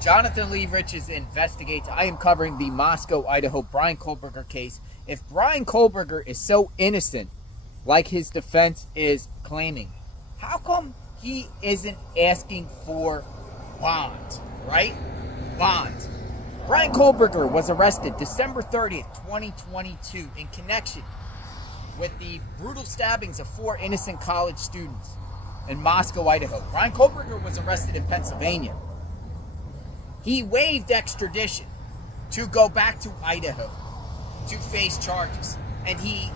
Jonathan Lee Riches investigates. I am covering the Moscow, Idaho Bryan Kohberger case. If Bryan Kohberger is so innocent, like his defense is claiming, how come he isn't asking for bond, right? Bond. Bryan Kohberger was arrested December 30th, 2022 in connection with the brutal stabbings of 4 innocent college students in Moscow, Idaho. Bryan Kohberger was arrested in Pennsylvania. He waived extradition to go back to Idaho to face charges. And he,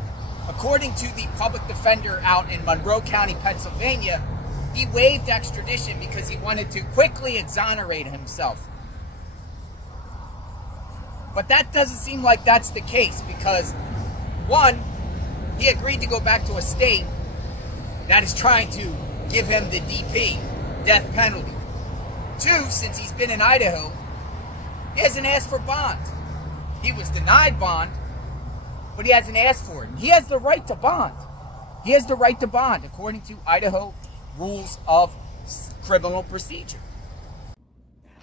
according to the public defender out in Monroe County, Pennsylvania, he waived extradition because he wanted to quickly exonerate himself. But that doesn't seem like that's the case because, one, he agreed to go back to a state that is trying to give him the DP, death penalty. 2, since he's been in Idaho, he hasn't asked for bond. He was denied bond, but he hasn't asked for it. He has the right to bond. He has the right to bond according to Idaho rules of criminal procedure.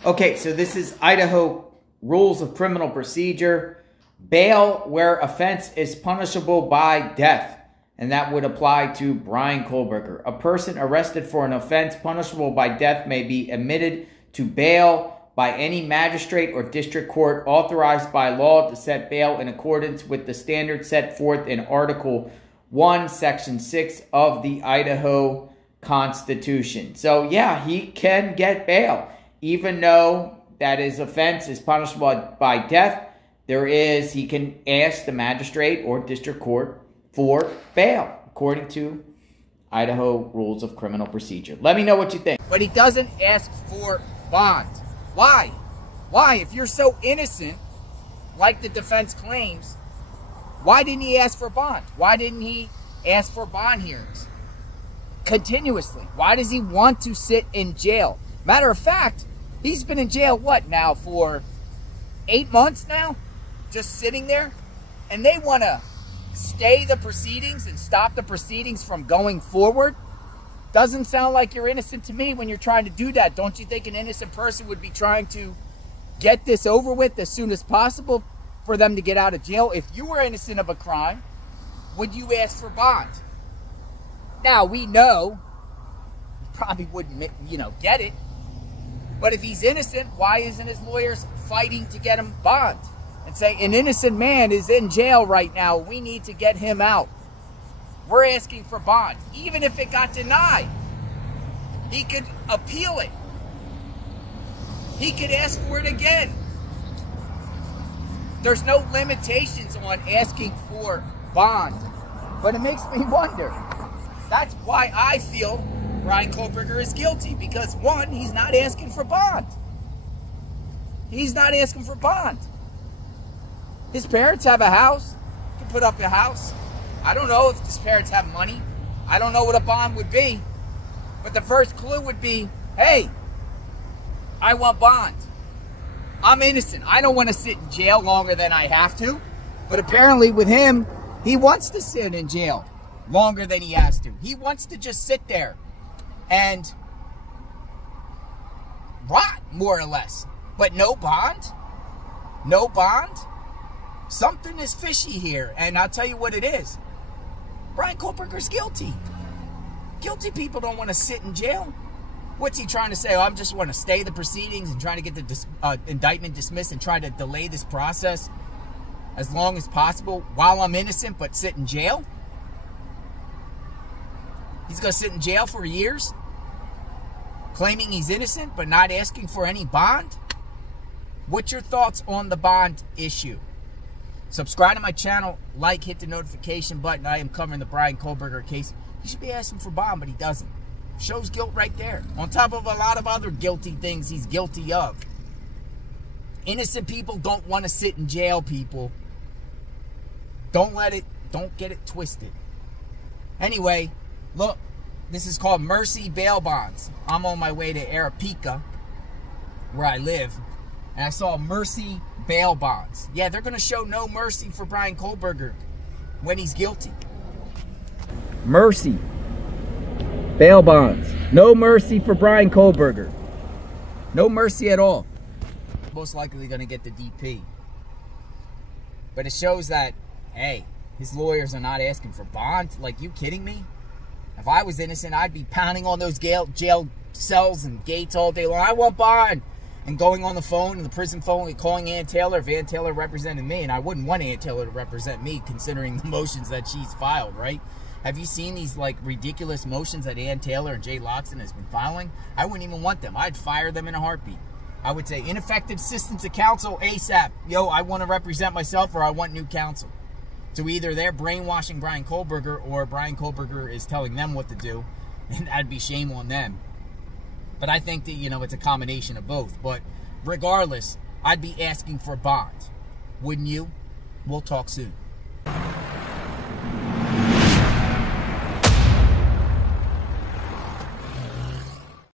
Okay, so this is Idaho rules of criminal procedure. Bail where offense is punishable by death. And that would apply to Bryan Kohberger. A person arrested for an offense punishable by death may be admitted to bail by any magistrate or district court authorized by law to set bail in accordance with the standards set forth in Article 1, Section 6 of the Idaho Constitution. So, yeah, he can get bail. Even though that his offense is punishable by death, he can ask the magistrate or district court for bail, according to Idaho rules of criminal procedure. Let me know what you think. But he doesn't ask for bond. Why? Why? If you're so innocent, like the defense claims, why didn't he ask for bond? Why didn't he ask for bond hearings continuously? Why does he want to sit in jail? Matter of fact, he's been in jail, what now, for 8 months now? Just sitting there? And they want to stay the proceedings and stop the proceedings from going forward? Doesn't sound like you're innocent to me when you're trying to do that. Don't you think an innocent person would be trying to get this over with as soon as possible for them to get out of jail? If you were innocent of a crime, would you ask for bond? Now, we know he probably wouldn't, get it. But if he's innocent, why isn't his lawyers fighting to get him bond? And say, an innocent man is in jail right now. We need to get him out. We're asking for bond. Even if it got denied, he could appeal it. He could ask for it again. There's no limitations on asking for bond. But it makes me wonder. That's why I feel Bryan Kohberger is guilty. Because, one, he's not asking for bond. He's not asking for bond. His parents have a house. He can put up a house. I don't know if his parents have money. I don't know what a bond would be. But the first clue would be, hey, I want bond. I'm innocent. I don't want to sit in jail longer than I have to. But apparently with him, he wants to sit in jail longer than he has to. He wants to just sit there and rot, more or less. But no bond? No bond? Something is fishy here, and I'll tell you what it is. Bryan Kohberger's guilty. Guilty people don't want to sit in jail. What's he trying to say? Oh, I just want to stay the proceedings and trying to get the indictment dismissed and try to delay this process as long as possible while I'm innocent but sit in jail? He's going to sit in jail for years, claiming he's innocent but not asking for any bond? What's your thoughts on the bond issue? Subscribe to my channel, like, hit the notification button. I am covering the Bryan Kohberger case. He should be asking for bond, but he doesn't. Shows guilt right there. On top of a lot of other guilty things he's guilty of. Innocent people don't want to sit in jail, people. Don't get it twisted. Anyway, look, this is called Mercy Bail Bonds. I'm on my way to Arapika, where I live, and I saw Mercy Bail Bonds. Yeah, they're going to show no mercy for Bryan Kohberger when he's guilty. Mercy. Bail bonds. No mercy for Bryan Kohberger. No mercy at all. most likely going to get the DP. But it shows that, hey, his lawyers are not asking for bond. Like, you kidding me? If I was innocent, I'd be pounding on those jail cells and gates all day long. I want bond. And going on the phone, and the prison phone, and calling Ann Taylor if Ann Taylor represented me. And I wouldn't want Ann Taylor to represent me, considering the motions that she's filed, right? Have you seen these, like, ridiculous motions that Ann Taylor and Jay Loxton has been filing? I wouldn't even want them. I'd fire them in a heartbeat. I would say, ineffective assistance of counsel ASAP. Yo, I want to represent myself, or I want new counsel. So either they're brainwashing Bryan Kohberger, or Bryan Kohberger is telling them what to do, and that'd be shame on them. But I think that, you know, it's a combination of both. But regardless, I'd be asking for bond. Wouldn't you? We'll talk soon.